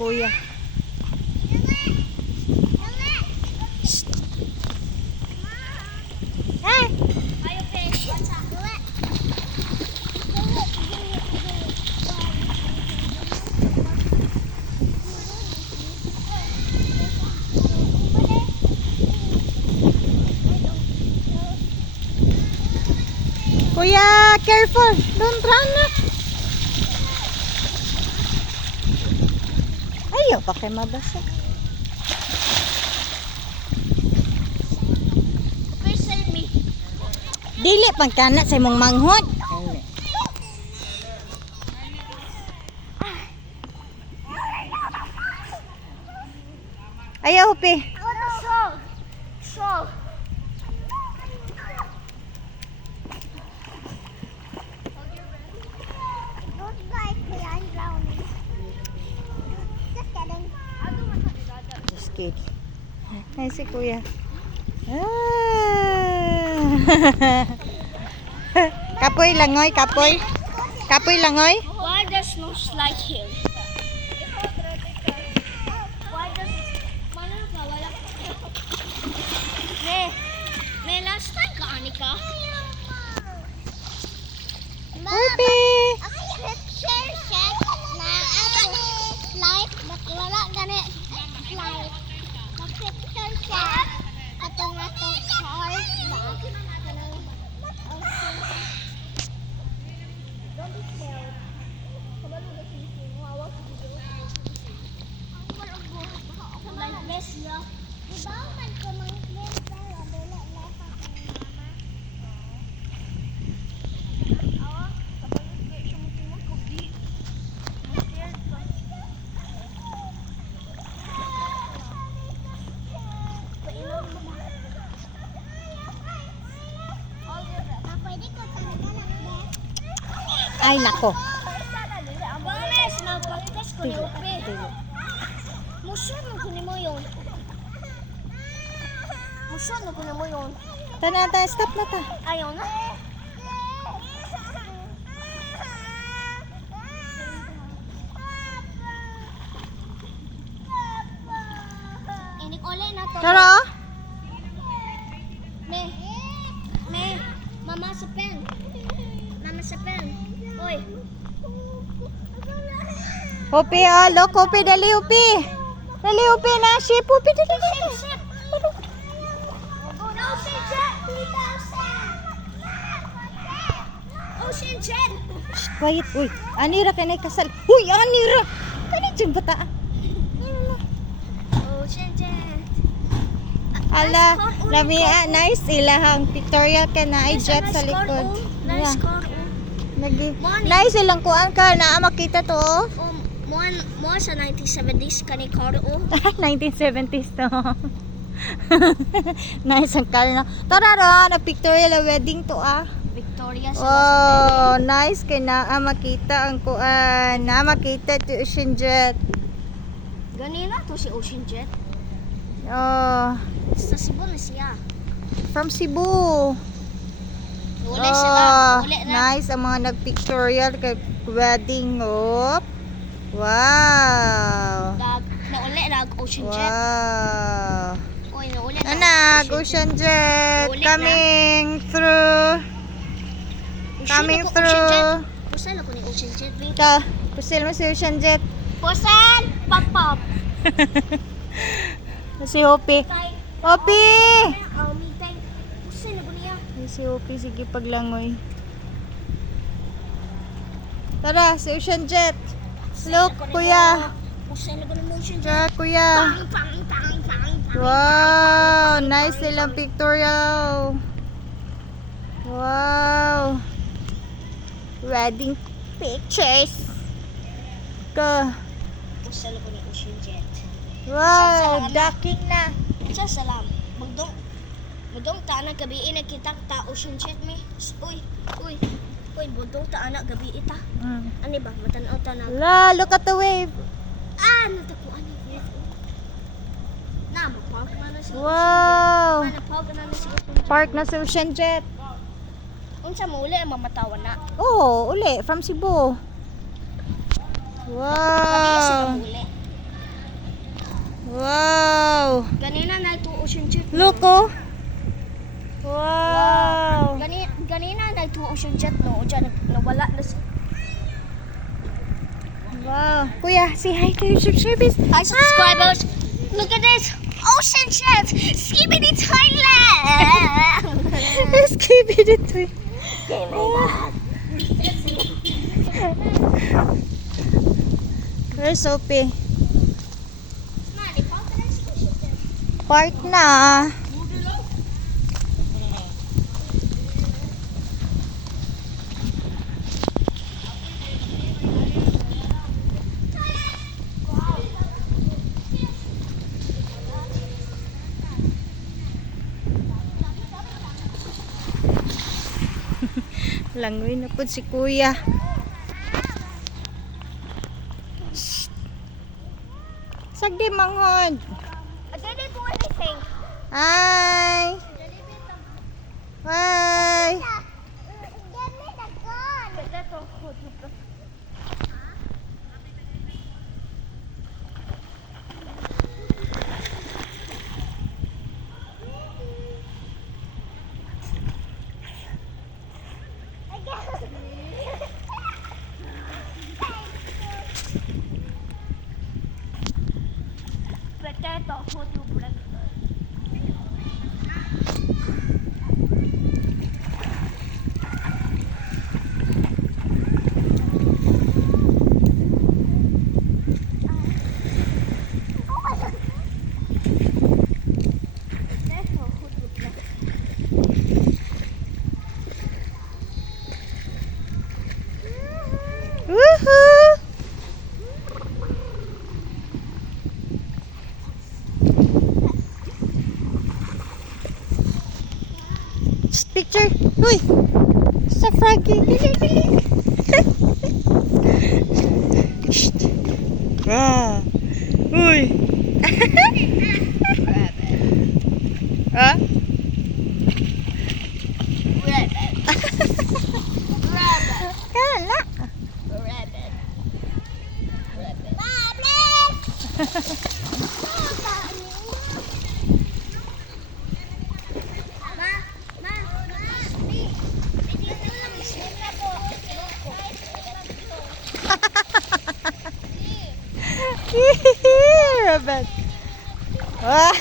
kuya. Hey! Kuya, careful. Don't run. Ayaw pa kayo mabasa. Dili pagkana sa imong manghod. Ayaw, Hupi. Just kidding. Ay, si kuya. Kapoy langoy, kapoy. Kapoy langoy. Why there's no slide here? Why does May last time ka Anika? Hupi. Picture set na slide but wala gani slide. Picture set atong card ba? Ay, nako. Tana, stop na ta. Ayaw na. Inik uli na to. Tara. Mama sa pen. Mama sa pen. Oy. Hupi, look, Hupi, dali, Hupi. Dali, Hupi, na, ship, Hupi, dali, dali. Ocean Jet 3000. Ocean Jet. Shh, quiet, uy. Anira ka na kasal. Uy, Anira. Kani dyan bata. Ocean Jet. Ala, lamia, nice. Ilahang pictorial ka na ay jet sa likod. Nice car. Nice ilang kuan ka na makita to. Mo sa 1970s kani car o. 1970s to. Nice ang car na. Tara ra, na pictorial na wedding to Victoria sa Oh, nice kay na makita ang kuan. Na makita to Ocean Jet. Ganina to si Ocean Jet. Oh, Sa Cebu na siya. from Cebu. Uli sila. Uli na. Nice ang mga nag-pictorial kay wedding. Oh. Wow. Nauli na Ocean Jet. Wow. Oy, nauli na. Anak, Ocean Jet Ulit na. coming through. Coming through. Pusan ako ni Ocean Jet. Ta, pusil mo si Ocean Jet. Pusan! Pop pop. Si Hopi. Hopi! Mitay. Pusan ako niya. Si Hopi, sige paglangoy. Tara, si Ocean Jet. Look, kuya. Pusan ako ni Ocean Jet. Tara, kuya. Pang. Wow, nice nilang pictorial. Wow. Wedding pictures. Ka. Pusan ako ni Ocean Jet. Wow, docking na. Sa salam. Magdong ta na gabi na kita ta Ocean Jet mi. Uy, budong ta anak gabi ita. Ani ba matanaw ta na. La, look at the wave. Natapuan ni. Na mag-park na si Wow. Park na si Ocean Jet. Park na si Ocean Jet. Unsa mo uli mamatawan na. Oh, uli from Cebu. Gabi sa Wow. uli. Wow. Kuya, say hi to your subscribers. Hi, subscribers. Look at this. Ocean Chef. Skibidi Thailand. Skibidi toy. Where's Sophie? Park na. Langoy na po si Kuya. Sagdi manghod. I didn't do anything. Hi. Hi. Give me the gun. Potato, hold your breath. Woohoo! Picture. Uy! Sa froggy. Dili, dili. Shh. Ah. Uy! Ah? Rabbit. Rabbit. Kala. Rabbit. Rabbit. Rabbit. Ah.